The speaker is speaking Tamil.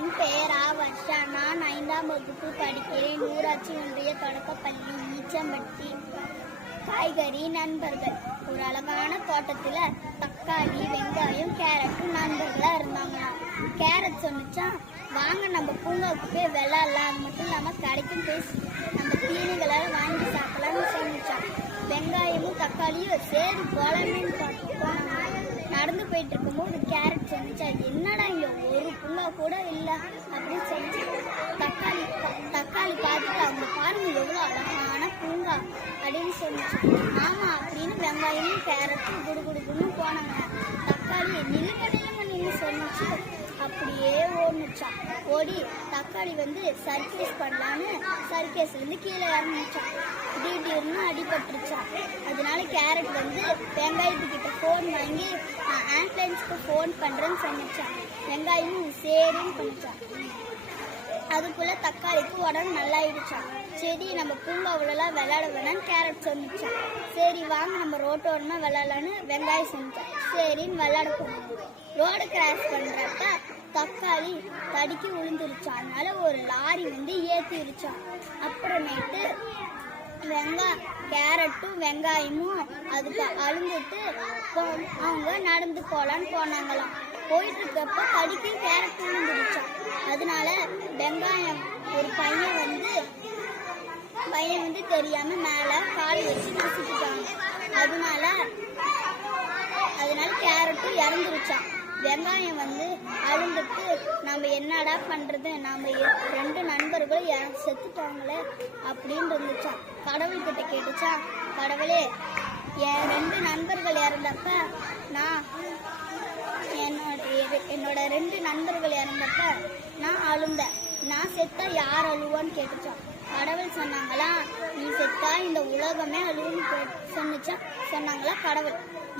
என் பெயர் ஆ. வர்ஷா. நான் ஐந்தாம் வகுப்பு படிக்கிறேன். ஊராட்சி ஒன்றிய தொடக்கப்பள்ளி ஈச்சம்பட்டி. காய்கறி நண்பர்கள். ஒரு அழகான தோட்டத்தில் தக்காளி வெங்காயம் கேரட்டும் நண்பர்களாக இருந்தாங்களாம் கேரட் சொன்னிச்சா? வாங்க நம்ம பூங்காவுக்கு போய் அது மட்டும் இல்லாமல் கடைக்கும் போய் நம்ம தீனிகளால் வாங்கி சாப்பிடலாம்னு சொன்னிச்சான் வெங்காயமும் தக்காளியும் சரி போலாமேன்னு போனாங்க. நடந்து போயிட்டு இருக்கும்போது கேரட் அது என்னடா இங்க ஒரு புல்லா கூட இல்ல? அப்படின்னு சொல்லிச்சு தக்காளி தக்காளி பார்த்துட்டு அவங்க பாருங்க எவ்வளவு அழகான பூங்கா அப்படின்னு சொன்னிச்சு ஆமா அப்படின்னு வெங்காயமும் கேரட்டும் குடு குடுக்குன்னு போனாங்க. தக்காளி நிலுங்க நின்று சொன்னிச்சு அப்படியே ஓடுனுச்சான் ஓடி தக்காளி வந்து சர்க்கேஸ் பண்ணலான்னு சர்க்கேஸ்ல இருந்து கீழே இறங்கிச்சான் திடீர்னு அடிபட்டுருச்சான் கேரட் வந்து வெங்காயத்துக்கிட்ட ஃபோன் வாங்கி நான் ஆம்புலன்ஸ்க்கு ஃபோன் பண்ணுறேன்னு சொன்னிச்சான் வெங்காயமும் சரின்னு பண்ணிச்சான் அதுக்குள்ள தக்காளிக்கு உடம்பு நல்லாயிடுச்சான் சரி நம்ம பூங்காவிலலாம் விளையாட வேணாம்னு கேரட் சொன்னிச்சான் சரி வாங்க நம்ம ரோட்டோரமாக விளையாடலான்னு வெங்காயம் செஞ்சான். சரின்னு விளையாட போனோம் ரோடு கிராஸ் பண்ணுறப்ப தக்காளி தடுக்கி விழுந்துருச்சான் அதனால ஒரு லாரி வந்து ஏற்றிடுச்சான் அப்புறமேட்டு வெங்காயம் கேரட்டும் வெங்காயமும் அது அழுந்துட்டு போ- அவங்க நடந்து போகலான்னு போனாங்களாம். போயிட்டு இருக்கப்ப கடிக்கும் கேரட் விழுந்துருச்சான் அதனால வெங்காயம் ஒரு பையன் வந்து பையன் வந்து தெரியாம மேல காலை வச்சு நசுக்கிட்டாங்க. அதனால அதனால கேரட்டும் இறந்துருச்சான் வெங்காயம் வந்து அழுந்துட்டு நம்ம என்னடா பண்றது? நாம எ- ரெண்டு நண்பர்களும் இற- செத்துட்டாங்களே அப்படின்னு இருந்துச்சான் கடவுள்கிட்ட கேட்டுச்சான் கடவுளே என் ரெண்டு நண்பர்கள் இறந்தப்ப நான் என்னோட என்னோட ரெண்டு நண்பர்கள் இறந்தப்ப நான் அழுந்தேன். நான் செத்தா யார் அழுவான்னு கேட்டுச்சான் கடவுள் சொன்னாங்களா நீ செத்தா இந்த உலகமே அழுவுன்னு சொன்னிச்சா சொன்னாங்களா கடவுள்.